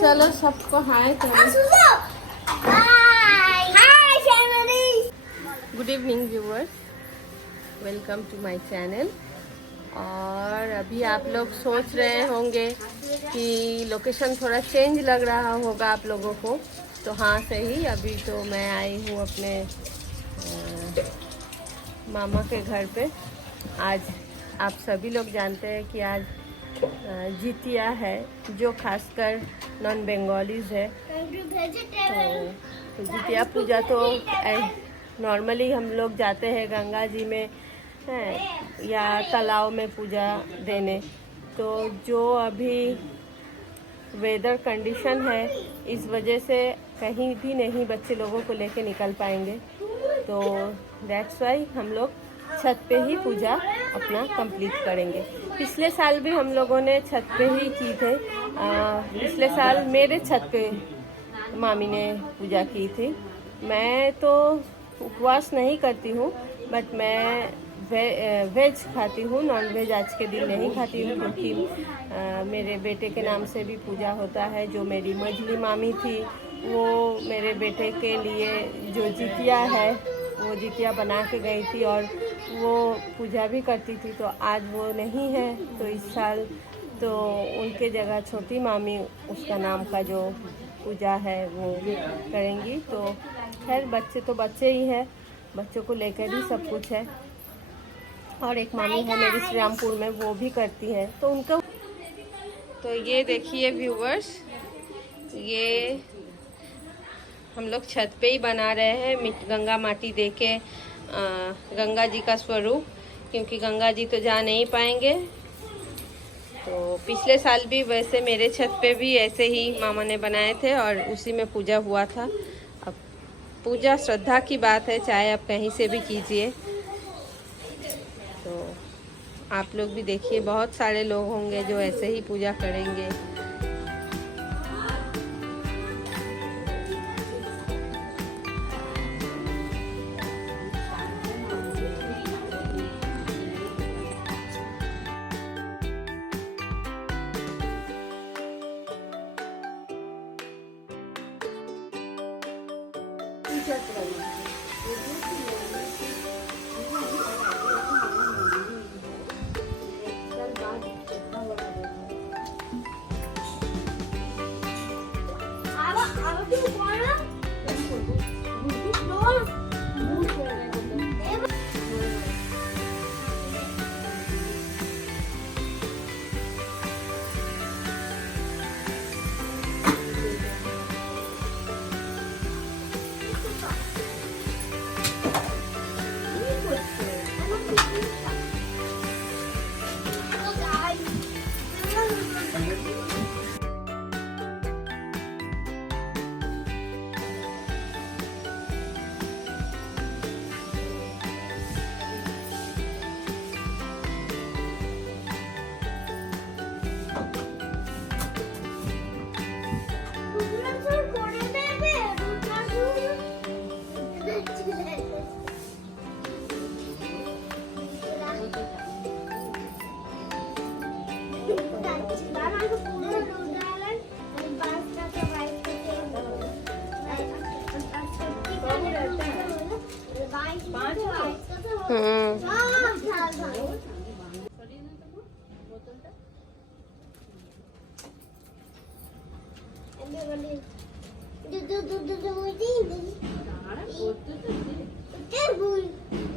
चलो सबको हाय करो। Good evening viewers, welcome to my channel. और अभी आप लोग सोच रहे होंगे कि लोकेशन थोड़ा चेंज लग रहा होगा आप लोगों को, तो हाँ सही, अभी तो मैं आई हूँ अपने मामा के घर पे। आज आप सभी लोग जानते हैं कि आज जितिया है, जो खासकर नॉन बंगालीज है। तो जितिया पूजा तो नॉर्मली हम लोग जाते हैं गंगा जी में या तालाब में पूजा देने। तो जो अभी वेदर कंडीशन है, इस वजह से कहीं भी नहीं बच्चे लोगों को लेके निकल पाएंगे, तो दैट्स वाई हम लोग छत पे ही पूजा अपना कंप्लीट करेंगे। पिछले साल भी हम लोगों ने छत पे ही की थे। पिछले साल मेरे छत पे मामी ने पूजा की थी। मैं तो उपवास नहीं करती हूँ, बट मैं वेज खाती हूँ, नॉन वेज आज के दिन नहीं खाती हूँ, क्योंकि मेरे बेटे के नाम से भी पूजा होता है। जो मेरी मझली मामी थी, वो मेरे बेटे के लिए जो जितिया है वो जितिया बना के गई थी और वो पूजा भी करती थी। तो आज वो नहीं है, तो इस साल तो उनके जगह छोटी मामी उसका नाम का जो पूजा है वो करेंगी। तो खैर बच्चे तो बच्चे ही हैं, बच्चों को लेकर ही सब कुछ है। और एक मामी है मेरी श्री रामपुर में, वो भी करती है, तो उनका। तो ये देखिए व्यूवर्स, ये हम लोग छत पे ही बना रहे हैं गंगा माटी देके गंगा जी का स्वरूप, क्योंकि गंगा जी तो जा नहीं पाएंगे। तो पिछले साल भी वैसे मेरे छत पे भी ऐसे ही मामा ने बनाए थे और उसी में पूजा हुआ था। अब पूजा श्रद्धा की बात है, चाहे आप कहीं से भी कीजिए। तो आप लोग भी देखिए, बहुत सारे लोग होंगे जो ऐसे ही पूजा करेंगे।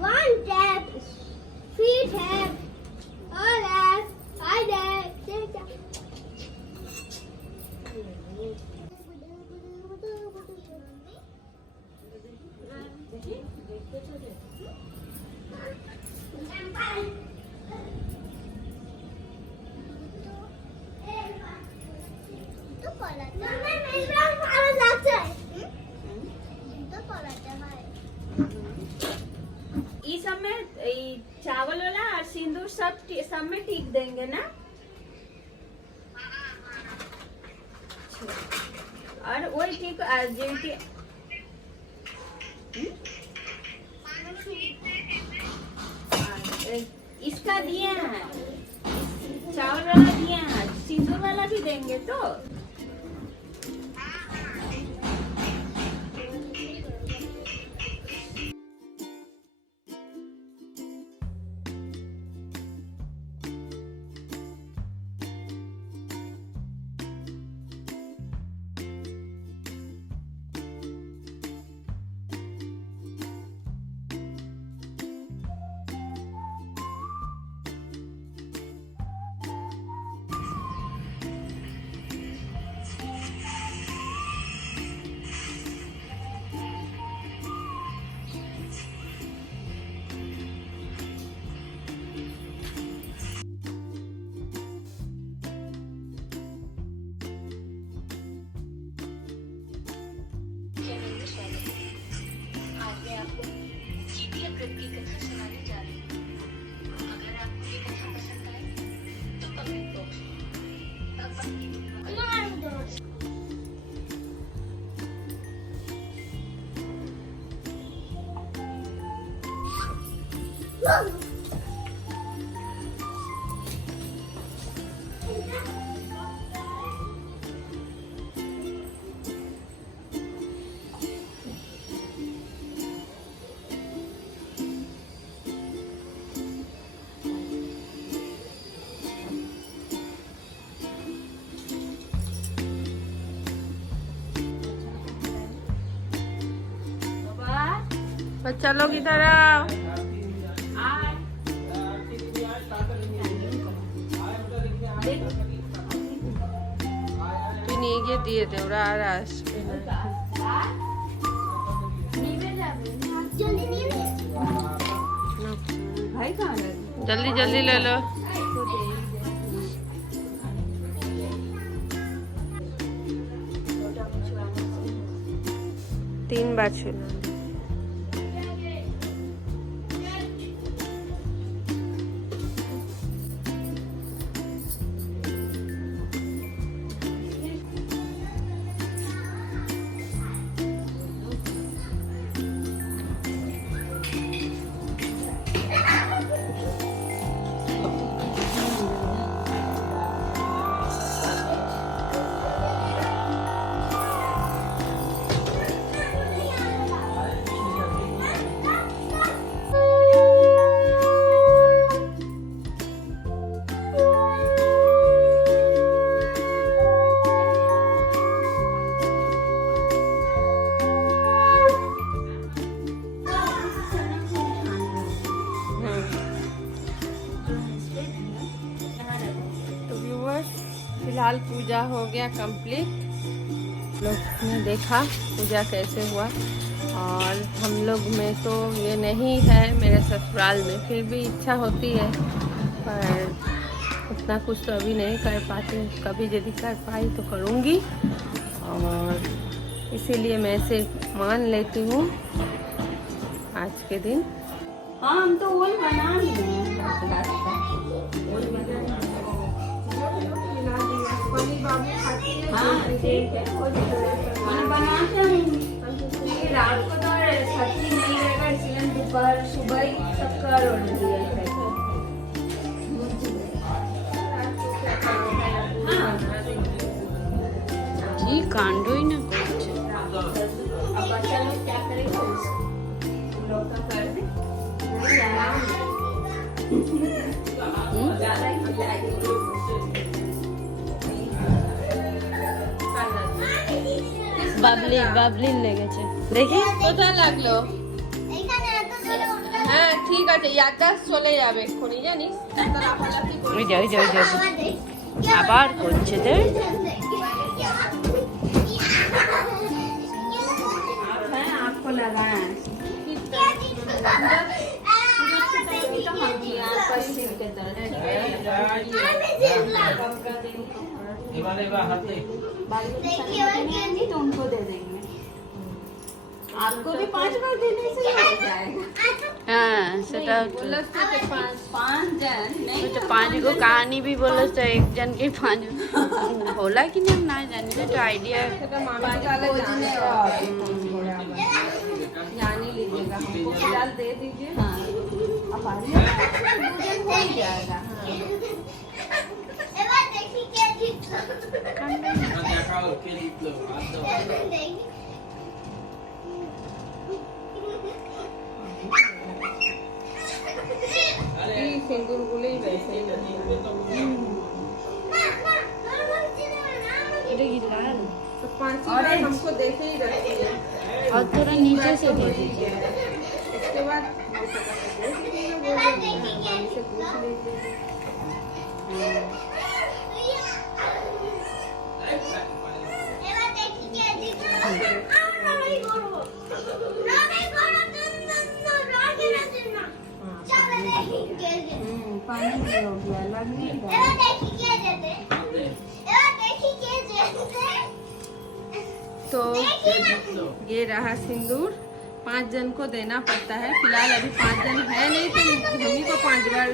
One tap, three tap, all that, I that, सब में चावल वाला और सिंदूर सब में टिक देंगे ना। और वही ठीक इसका दिए हैं, चावल वाला दिए हैं आज, सिंदूर वाला भी देंगे तो। बच्चा लोग इधर आओ। ये दिए थे जल्दी जल्दी ले लो। तीन बार छूना। फिलहाल पूजा हो गया कंप्लीट। लोग ने देखा पूजा कैसे हुआ, और हम लोग में तो ये नहीं है मेरे ससुराल में, फिर भी इच्छा होती है, पर उतना कुछ तो अभी नहीं कर पाती हूँ। कभी यदि कर पाई तो करूँगी, और इसीलिए मैं इसे मान लेती हूँ आज के दिन। हाँ, हम तो वही बना ही रहे हैं। हाँ, ठीक है, बनाते हैं। रात को तो छुट्टी नहीं रहेगा, इसलिए दोपहर सुबह ही सबका रोल दिया है। जी कांडो ही ना कुछ। अब बच्चा लोग क्या करेगा, लोग तो कर दे। ज़्यादा ही मजा आएगी। বাবলিন লেগেছে, দেখি কোথায় লাগলো। হ্যাঁ ঠিক আছে, ইয়াদাস চলে যাবে এক্ষুনি, জানিস। আবার করছে যে आपको लगा है तो उनको दे देंगे। आपको भी 5 बार देने से हो जाएगा। हाँ সেটা पाँच जन नहीं तो 5 गो कहानी भी बोलो तो एक जन के 5 होला कि नहीं ना जानी, तो आइडिया जान ही लीजिएगा, हमको फिलहाल दे दीजिए। हाँ, अब हो ही जाएगा। এবার দেখি কে জিতলো দেখাও কে জিতলো হাত দাও দেখি আরে এই সিঁদুর গুলোই বেশি না না নরমাল চিনি না এটা কি লাল तो 5 बार हमको देखे ही रखती है और थोड़ा नीचे से दे दीजिए इसके बाद এবার দেখি কে से पूछ लीजिए এবার দেখি কে জিতলো আমি করব আমি করব না রাগে না চলো দেখি কে জিতলো पानी भी हो गया लग नहीं रहा এবার দেখি কে জিতে এবার দেখি কে জিতে तो দেখি না ये रहा सिंदूर 5 जन को देना पड़ता है फिलहाल अभी 5 जन है नहीं तो हम ही को 5 बार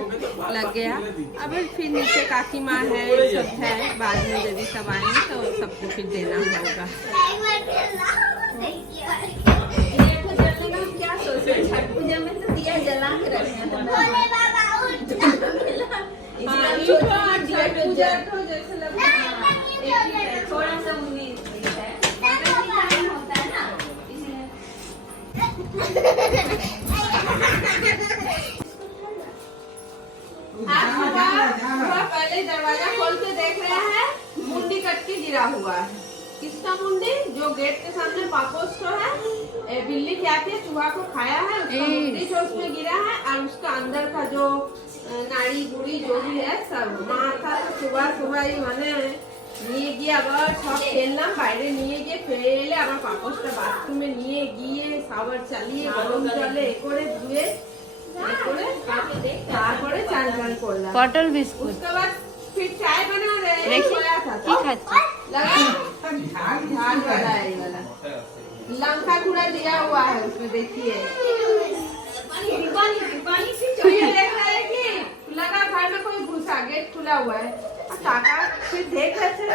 लग गया अब फिर नीचे काकी माँ है सब है बाद में यदि सब आएंगे तो सबको फिर देना होगा একবার খেলা দেখি क्या सोच रहे छठ पूजा में तो दिया जला के रखे हैं बोले बाबा उठ छठ पूजा को जैसे लगता है थोड़ा सा उम्मीद है होता है ना पहले दरवाजा खोल के देख रहा है मुंडी कट के गिरा हुआ है किसका मुंडी जो गेट के सामने पापोस को है बिल्ली क्या थी चूहा को खाया है उसका मुंडी जो उसमें गिरा है और उसका अंदर का जो नाड़ी गुड़ी जो भी है सब माँ था तो सुबह सुबह ही मैंने নিয়ে গিয়ে আবার সব খেললাম বাইরে নিয়ে গিয়ে ফেলে এলে আবার পাপোশটা বাথরুমে নিয়ে গিয়ে সাবার চালিয়ে গরম জলে করে ধুয়ে করে তারপরে চান টান করলাম पटल बिस्कुट उसके बाद फिर चाय बना रहे हैं देखिए, सोया था की खाती लगा झाग वाला है ये वाला लंका पूरा दिया हुआ है उसमें देखिए फिर देख रहा है कि लगा घर में कोई घुसा गेट खुला हुआ है काका फिर देख रहे थे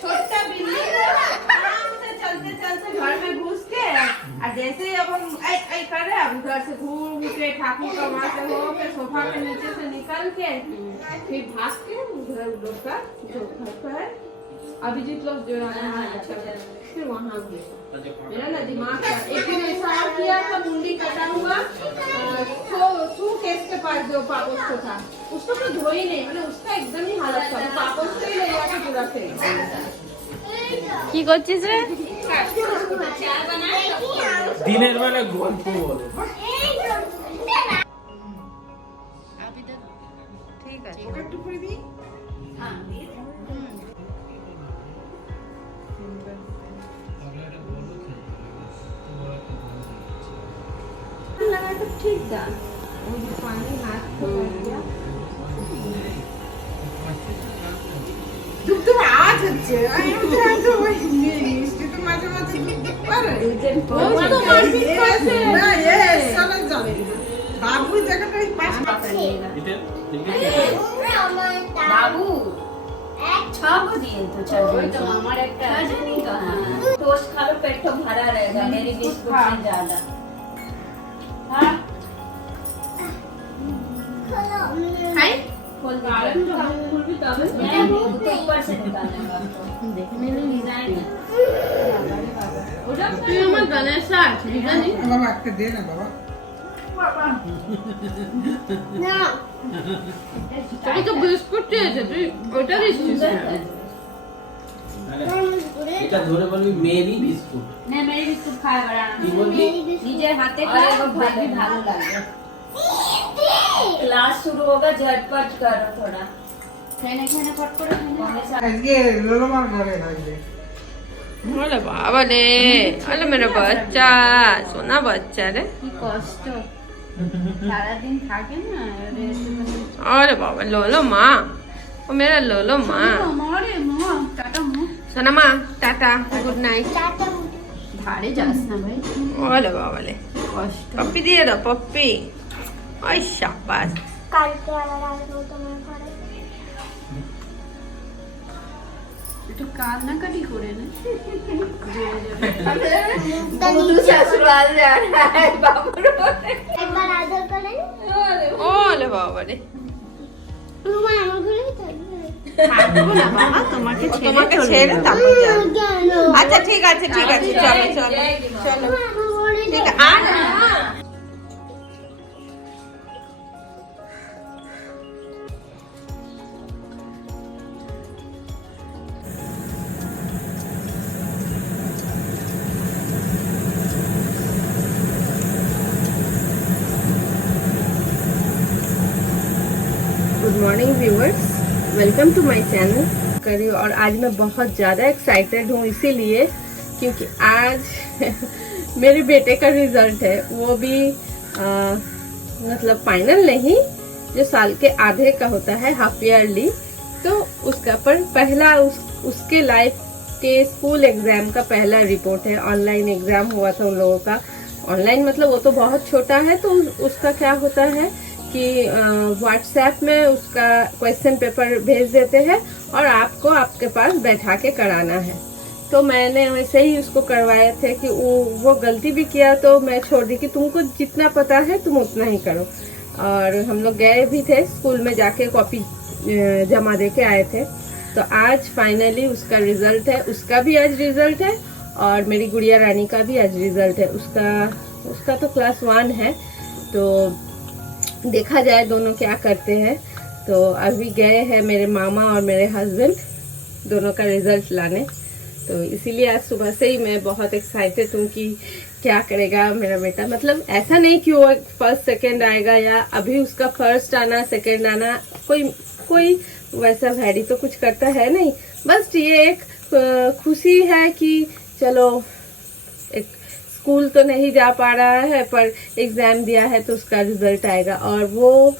छोटा बिल्ली आराम से चलते चलते घर में घुस के और जैसे ही अब हम ऐ कर रहे अब घर से घूम के ठाकुर का वहां से हो के सोफा के नीचे से निकल के फिर भाग के उधर लोग का जो घर पर है अभिजीत लोग जो फिर वहां गए मेरा ना दिमाग था एक दिन ऐसा और किया था मुंडी कटा हुआ सू केस के पास जो पापोस को था उसको तो धोई नहीं मैंने उसका एकदम ही हालत था पापोस को ही ले जाके पूरा फेंक दिया। কি করছিস রে দিনের বেলা গল্প বলো ঠিক আছে लगा तो ठीक था वो जो पानी हाथ को लग गया দুধ আজ হচ্ছে আমি তো ওই মিষ্টি তো মাঝে মাঝে পারে ও তো মারপিট করছে না এ সালা যাবে বাবু জায়গাটা পাস এটা बाबू छह दिए तो चल तो हमारे नहीं तो टोस्ट खा लो पेट तो भरा रहेगा मेरी बिस्कुट से ज्यादा हाँ खाई खोल मैं तो ऊपर से निकालेंगे देखने में डिजाइन है তুই আমার গানের সাথ জানি বাবা একটা দে না বাবা না তুই তো বিস্কুট চেয়েছে তুই ওটা দিচ্ছিস এটা ধরে বলবি মেরি বিস্কুট नहीं मेरी बिस्कुट खाए बड़ा কি বলবি निजे हाथे का भाई भी भालो लगे क्लास शुरू होगा झटपट करो थोड़ा खाने खाने फट करो हमेशा আজকে লোলমার ঘরে থাকবে ওরে বাবা রে আরে মেরা বাচ্চা সোনা বাচ্চা রে কি কষ্ট সারা দিন থাকে না अरे बाबा लोलो माँ ओ मेरा लोलो माँ আমারে মা টাটা মা सोना माँ टाटा गुड नाइट ধারে যাস না ভাই ओले बाबा ले কষ্ট पप्पी दिए दो पप्पी ओए शाबाश কালকে আবার আসবো তোমার ঘরে একটু কান্নাকাটি করে না तनी ससुराल जा रहा है बाबू একবার আদর করেন ओले बाबा रे তোমার আমার ঘরেই থাকবে থাকবো না বাবা, তোমাকে ছেড়ে তারপর যাবো। আচ্ছা ঠিক আছে ঠিক আছে, চলো চলো চলো ঠিক আছে। আর good morning viewers, welcome to my channel करी। और आज मैं बहुत ज़्यादा एक्साइटेड हूँ इसीलिए क्योंकि आज मेरे बेटे का रिजल्ट है, वो भी मतलब फाइनल नहीं, जो साल के आधे का होता है, हाफ ईयरली। तो उसका पर पहला उसके लाइफ के स्कूल एग्जाम का पहला रिपोर्ट है। ऑनलाइन एग्जाम हुआ था उन लोगों का, ऑनलाइन मतलब वो तो बहुत छोटा है, तो उसका क्या होता है कि व्हाट्सएप में उसका क्वेश्चन पेपर भेज देते हैं और आपको आपके पास बैठा के कराना है। तो मैंने वैसे ही उसको करवाए थे कि वो गलती भी किया तो मैं छोड़ दी कि तुमको जितना पता है तुम उतना ही करो। और हम लोग गए भी थे स्कूल में, जाके कॉपी जमा दे के आए थे। तो आज फाइनली उसका रिजल्ट है, उसका भी आज रिजल्ट है और मेरी गुड़िया रानी का भी आज रिजल्ट है। उसका तो क्लास 1 है, तो देखा जाए दोनों क्या करते हैं। तो अभी गए हैं मेरे मामा और मेरे हस्बैंड दोनों का रिजल्ट लाने, तो इसीलिए आज सुबह से ही मैं बहुत एक्साइटेड हूँ कि क्या करेगा मेरा बेटा। मतलब ऐसा नहीं कि वो फर्स्ट सेकंड आएगा या अभी उसका फर्स्ट आना सेकंड आना, कोई वैसा वैरी तो कुछ करता है नहीं। बस ये एक खुशी है कि चलो एक स्कूल तो नहीं जा पा रहा है पर एग्जाम दिया है तो उसका रिजल्ट आएगा। और वो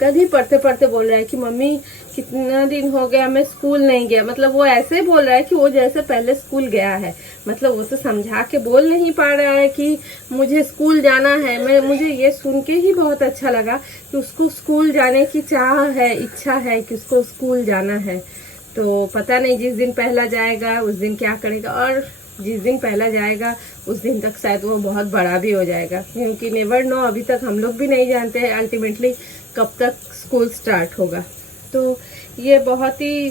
कल ही पढ़ते पढ़ते बोल रहा है कि मम्मी कितना दिन हो गया मैं स्कूल नहीं गया। मतलब वो ऐसे बोल रहा है कि वो जैसे पहले स्कूल गया है, मतलब वो तो समझा के बोल नहीं पा रहा है कि मुझे स्कूल जाना है। मुझे ये सुन के ही बहुत अच्छा लगा कि उसको स्कूल जाने की चाह है, इच्छा है कि उसको स्कूल जाना है। तो पता नहीं जिस दिन पहला जाएगा उस दिन क्या करेगा, और जिस दिन पहला जाएगा उस दिन तक शायद वो बहुत बड़ा भी हो जाएगा, क्योंकि नेवर नो, अभी तक हम लोग भी नहीं जानते हैं अल्टीमेटली कब तक स्कूल स्टार्ट होगा। तो ये बहुत ही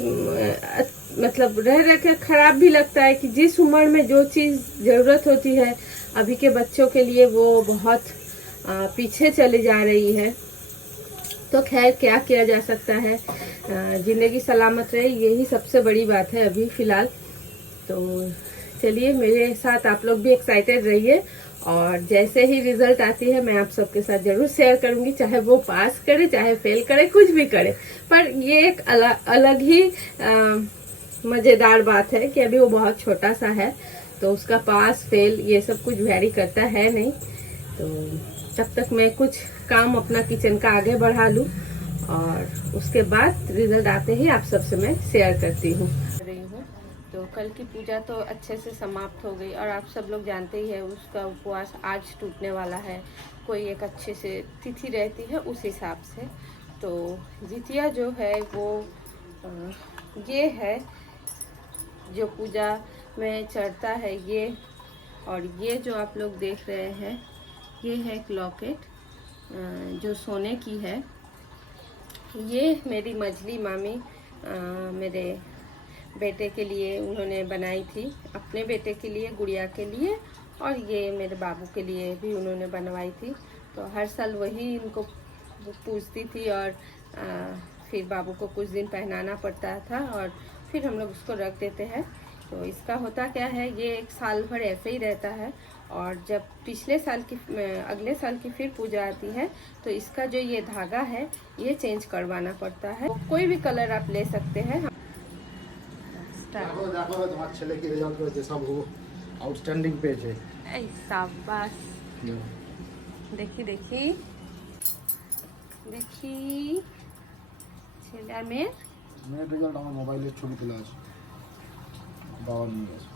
मतलब रह के खराब भी लगता है कि जिस उम्र में जो चीज़ ज़रूरत होती है अभी के बच्चों के लिए वो बहुत पीछे चली जा रही है। तो खैर क्या किया जा सकता है, ज़िंदगी सलामत रहे यही सबसे बड़ी बात है अभी फ़िलहाल। तो चलिए मेरे साथ आप लोग भी एक्साइटेड रहिए, और जैसे ही रिजल्ट आती है मैं आप सबके साथ जरूर शेयर करूंगी, चाहे वो पास करे चाहे फेल करे, कुछ भी करे। पर ये एक अलग ही मज़ेदार बात है कि अभी वो बहुत छोटा सा है, तो उसका पास फेल ये सब कुछ वैरी करता है नहीं। तो तब तक मैं कुछ काम अपना किचन का आगे बढ़ा लूँ और उसके बाद रिजल्ट आते ही आप सबसे मैं शेयर करती हूँ। तो कल की पूजा तो अच्छे से समाप्त हो गई, और आप सब लोग जानते ही है उसका उपवास आज टूटने वाला है। कोई एक अच्छे से तिथि रहती है उस हिसाब से। तो जितिया जो है वो ये है जो पूजा में चढ़ता है ये, और ये जो आप लोग देख रहे हैं ये है एक लॉकेट जो सोने की है। ये मेरी मझली मामी मेरे बेटे के लिए उन्होंने बनाई थी, अपने बेटे के लिए, गुड़िया के लिए, और ये मेरे बाबू के लिए भी उन्होंने बनवाई थी। तो हर साल वही इनको पूछती थी, और फिर बाबू को कुछ दिन पहनाना पड़ता था और फिर हम लोग उसको रख देते हैं। तो इसका होता क्या है, ये एक साल भर ऐसे ही रहता है, और जब अगले साल की फिर पूजा आती है तो इसका जो ये धागा है ये चेंज करवाना पड़ता है। कोई भी कलर आप ले सकते हैं। देखो तुम्हारे ছেলে কি রেজাল্ট করেছে, সব আউটস্ট্যান্ডিং পেয়েছে। এই সাবাস, দেখি দেখি দেখি ছেলে আর মেয়ের রেজাল্ট আমার মোবাইলের ছবি তোলা আছে, বাবা নিয়ে গেছে।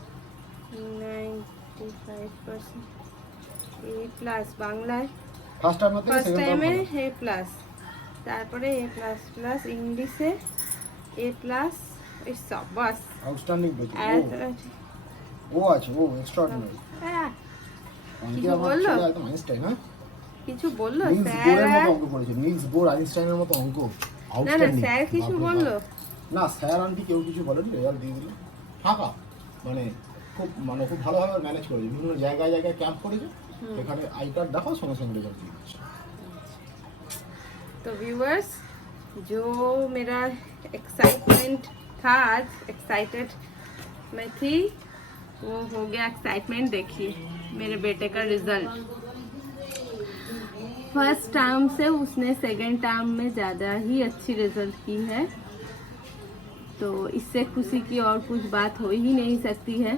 95% এ প্লাস বাংলায় ফার্স্ট টাইম হতে ফার্স্ট টাইমে এ প্লাস, তারপরে এ প্লাস প্লাস ইংলিশে এ প্লাস। এই সাবাস, আউটস্ট্যান্ডিং পেয়েছে। ও আছে, ও এক্সট্রাঅর্ডিনারি। হ্যাঁ, অঙ্কে আমার ছেলে একদম আইনস্টাইন। হ্যাঁ, কিছু বললো নিলস স্যার? বোরের মতো অঙ্ক করেছে, নিলস বোর আইনস্টাইনের মতো অঙ্ক। না না, স্যার কিছু বললো? না স্যার আন্টি কেউ কিছু বলেনি, রেজাল্ট দিয়ে দিল ফাঁকা, মানে খুব ভালোভাবে ম্যানেজ করেছে, বিভিন্ন জায়গায় জায়গায় ক্যাম্প করেছে, এখানে আই কার্ড দেখাও সঙ্গে সঙ্গে রেজাল্ট দিয়ে দিচ্ছে। तो व्यूअर्स, जो मेरा एक्साइटमेंट था आज, एक्साइटेड मैं थी, वो हो गया एक्साइटमेंट। देखिए मेरे बेटे का रिजल्ट, फर्स्ट टर्म से उसने सेकंड टर्म में ज़्यादा ही अच्छी रिजल्ट की है, तो इससे खुशी की और कुछ बात हो ही नहीं सकती है।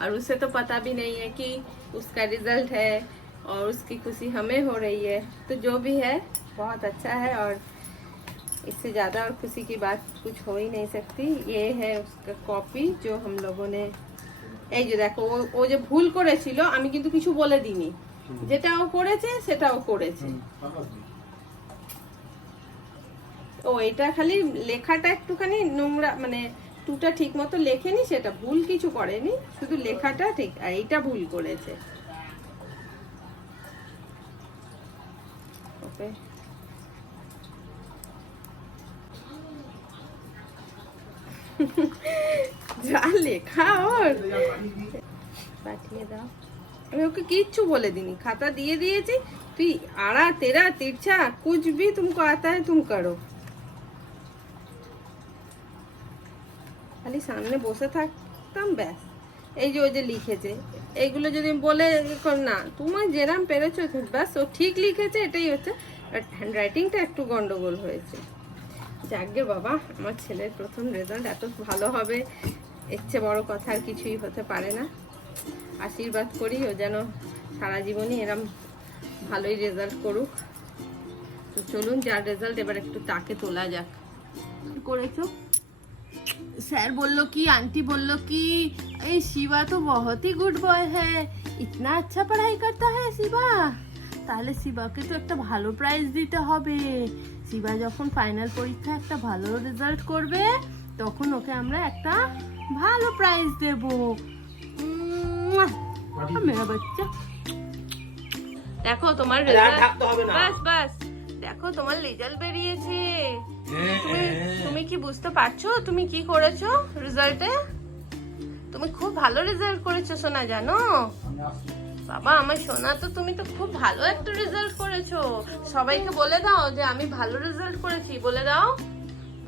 और उसे तो पता भी नहीं है कि उसका रिजल्ट है और उसकी खुशी हमें हो रही है, तो जो भी है बहुत अच्छा है, और इससे ज़्यादा और खुशी की बात कुछ हो ही नहीं सकती। ये है उसका कॉपी जो हम लोगों ने, এই যে দেখো ও যে ভুল করেছিল আমি কিন্তু কিছু বলে দিইনি, যেটা ও করেছে সেটা ও করেছে। ও এটা খালি লেখাটা একটুখানি নোংরা, মানে টুটা ঠিক মতো লেখেনি, সেটা ভুল কিছু করেনি, শুধু লেখাটা ঠিক, আর এইটা ভুল করেছে। ওকে, যা লেখা ওর পাঠিয়ে দাও। আমি ওকে কিচ্ছু বলে দিনি, খাতা দিয়ে দিয়েছি, তুই আড়া তেরা তিরছা कुछ भी तुमको आता है तुम करो। খালি সামনে বসে থাকতাম ব্যাস। এই যে ওই যে লিখেছে এইগুলো যদি বলে না তোমার যেরাম পেরেছো ব্যাস, ও ঠিক লিখেছে, এটাই হচ্ছে। হ্যান্ডরাইটিংটা একটু গন্ডগোল হয়েছে। যাকগে বাবা, আমার ছেলের প্রথম রেজাল্ট এত ভালো হবে, এর চেয়ে বড় কথা আর কিছুই হতে পারে না। আশীর্বাদ করি ও যেন সারা জীবনই এরম ভালোই রেজাল্ট করুক। তো চলুন, যার রেজাল্ট এবার একটু তাকে তোলা যাক। কি করেছো? सर बोलो कि आंटी बोलो कि ए शिवा तो बहुत ही गुड बॉय है, इतना अच्छा पढ़ाई करता है शिवा, তাহলে শিবাকে তো একটা ভালো প্রাইজ দিতে হবে। শিবা যখন ফাইনাল পরীক্ষা একটা ভালো রেজাল্ট করবে তখন ওকে আমরা একটা ভালো প্রাইজ দেব। মেরা বাচ্চা, দেখো তোমার রেজাল্ট, বাস বাস, দেখো তোমার রেজাল্ট বেরিয়েছে। তুমি কি বুঝতে পারছো তুমি কি করেছো রেজাল্টে? তুমি খুব ভালো রেজাল্ট করেছো সোনা, জানো বাবা আমার সোনা, তো তুমি তো খুব ভালো একটা রেজাল্ট করেছো। সবাইকে বলে দাও যে আমি ভালো রেজাল্ট করেছি, বলে দাও,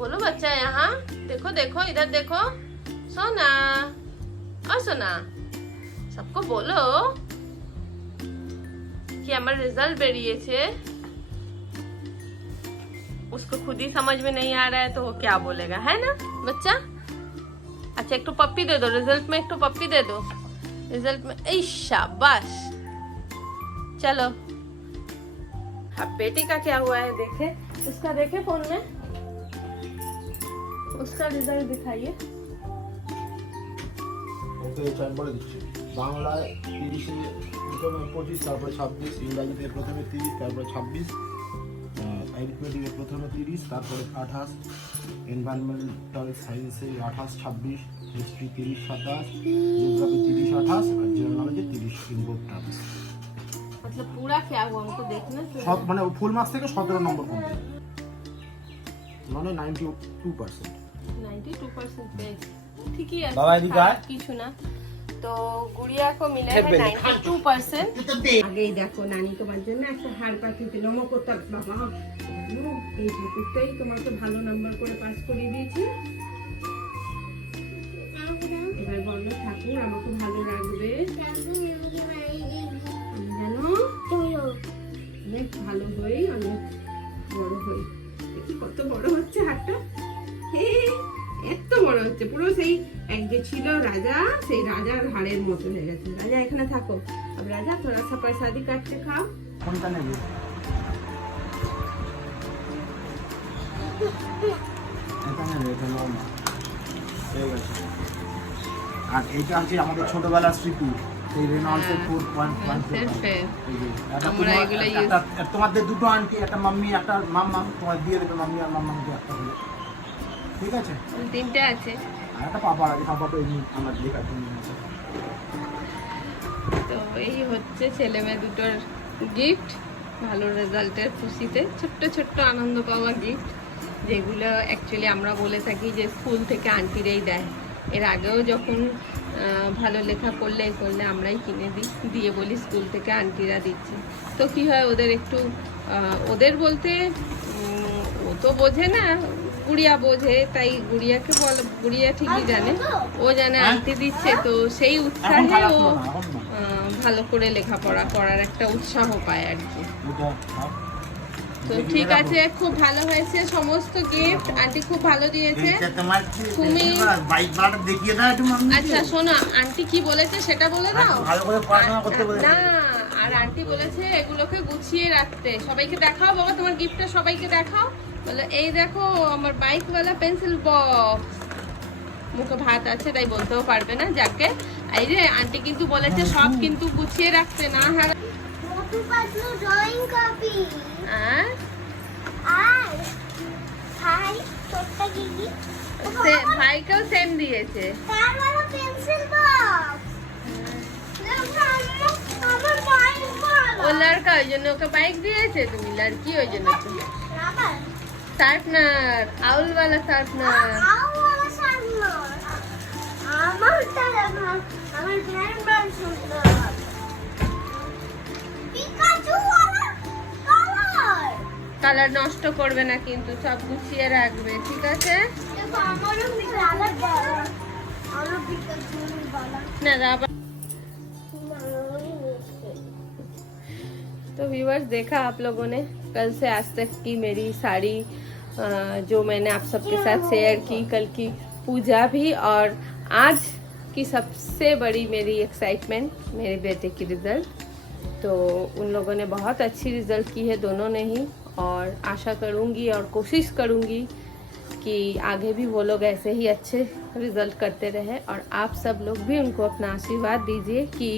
বলো বাচ্চা, यहाँ देखो देखो इधर देखो सोना, और सोना सबको बोलो कि আমার রেজাল্ট বেরিয়েছে। उसको खुद ही समझ में नहीं आ रहा है तो वो क्या बोलेगा, है ना बच्चा? अच्छा एक तो पप्पी दे दो, रिजल्ट में एक तो पप्पी दे दो, रिजल्ट में। ए शाबाश, चलो अब बेटी का क्या हुआ है देखे, उसका देखे फोन में, उसका रिजल्ट दिखाइए। বলে দিচ্ছি, বাংলায় 30-এ প্রথমে 25, তারপরে 26, ইংরাজিতে প্রথমে 30, তারপরে 26, অ্যারিথমেটিকে প্রথমে 30, তারপরে 28, এনভায়রনমেন্টাল সায়েন্সে 28, 26, হিস্ট্রি 30, 27, জিওগ্রাফি 30, 28 আর জেনারেল নলেজে 30 ইনপুট টার্মস। मतलब पूरा क्या हुआ हमको देखना चाहिए। সব মানে ফুল মার্কস থেকে 17 নম্বর কম, মানে 92%। 92% पे ठीक ही है बाबा जी का কিছু না। তো গুড়িয়া को मिले हैं 92%। আগেই দেখো নানি তোমার জন্য একটা হার পাঠিয়েছিল, মকতা বাবা, এই টুকুটাই তোমাকে ভালো নাম্বার করে পাস করিয়ে দিয়েছি। এবার বলো ঠাকুর আমাকে ভালো রাখবে, আমি যেন অনেক ভালো হই, অনেক বড় হই। দেখি কত বড় হচ্ছে হাতটা, এত বড় হচ্ছে, পুরো সেই এক যে ছিল রাজা, সেই রাজার হাড়ের মতো হয়ে গেছে। রাজা এখানে থাকো, अब राजा थोड़ा सा प्रसादी काट के खाओ। কোনটা নেবে? এটা নেবে, এটা নাও না। ঠিক আছে। আর এইটা হচ্ছে আমাদের ছোটবেলার স্মৃতি, সেই রেনল্ডসের 4.1। আমরা এগুলো ইউজ, তোমাদের দুটো আন্টি, একটা মাম্মি একটা মাম্মাম, তোমার দিয়ে দেবে মাম্মি আর মাম্মামকে একটা করে, ঠিক আছে? তিনটে আছে। আর একটা পাপার আছে, পাপা তো এমনি আমার লেখার জন্য আছে। তো এই হচ্ছে ছেলে মেয়ে দুটোর গিফট, ভালো রেজাল্টের খুশিতে ছোট্ট ছোট্ট আনন্দ পাওয়া গিফট। যেগুলো অ্যাকচুয়ালি আমরা বলে থাকি যে স্কুল থেকে আন্টিরাই দেয়। এর আগেও যখন ভালো লেখা করলে আমরাই কিনে দিই, দিয়ে বলি স্কুল থেকে আন্টিরা দিচ্ছে। তো কি হয়, ওদের একটু ওদের বলতে ও তো বোঝে না, গুড়িয়া বোঝে, তাই গুড়িয়াকে বলে, গুড়িয়া ঠিকই জানে, ও জানে আন্টি দিচ্ছে, তো সেই উৎসাহে ও ভালো করে লেখাপড়া করার একটা উৎসাহ পায় আর কি। তো ঠিক আছে, খুব ভালো হয়েছে সমস্ত গিফট, আন্টি খুব ভালো দিয়েছে। তুমি দেখিয়ে দাও একটু মাম্মি। আচ্ছা শোনো, আন্টি কি বলেছে সেটা বলে দাও। ভালো করে পড়াশোনা করতে বলেছে। না, আর আন্টি বলেছে এগুলোকে গুছিয়ে রাখতে। সবাইকে দেখাও বাবা, তোমার গিফটটা সবাইকে দেখাও। বলে এই দেখো আমার বাইকওয়ালা পেন্সিল বক্স। মুখে ভাত আছে তাই বলতেও পারবে না, যাকে এই যে আন্টি কিন্তু বলেছে সব কিন্তু গুছিয়ে রাখতে, না হারা। মোটু পাতলু ড্রয়িং কপি আর ভাই ছোট্ট গিগি ভাইকেও সেম দিয়েছে। তার মানে পেন্সিল বক্স। আমার বাইক বড় ও লড়কা, ওই জন্য ওকে বাইক দিয়েছে। তুমি লড়কি, ওই জন্য তুমি রাবার শার্পনার, আউলওয়ালা শার্পনার। আমার সামনে আমার ভ্যান বার সুন্দর পিকাচু ওয়ালা কালার। কালার নষ্ট করবে না কিন্তু, সব গুছিয়ে রাখবে, ঠিক আছে? देखो আমারও কালার বড়, আমার পিকাচু ওয়ালা না রাবার। तो व्यूअर्स, देखा आप लोगों ने कल से आज तक की मेरी साड़ी जो मैंने आप सबके साथ शेयर की, कल की पूजा भी, और आज की सबसे बड़ी मेरी एक्साइटमेंट मेरे बेटे की रिजल्ट। तो उन लोगों ने बहुत अच्छी रिजल्ट की है, दोनों ने ही, और आशा करूँगी और कोशिश करूँगी कि आगे भी वो लोग ऐसे ही अच्छे रिजल्ट करते रहे, और आप सब लोग भी उनको अपना आशीर्वाद दीजिए कि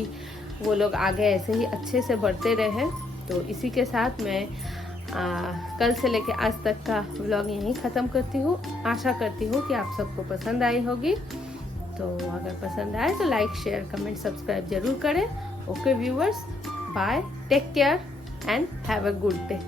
वो लोग आगे ऐसे ही अच्छे से बढ़ते रहे। तो इसी के साथ मैं कल से लेके आज तक का व्लॉग यहीं ख़त्म करती हूँ। आशा करती हूँ कि आप सबको पसंद आई होगी। तो अगर पसंद आए तो लाइक, शेयर, कमेंट, सब्सक्राइब जरूर करें। Okay viewers, bye, take care and have a good day.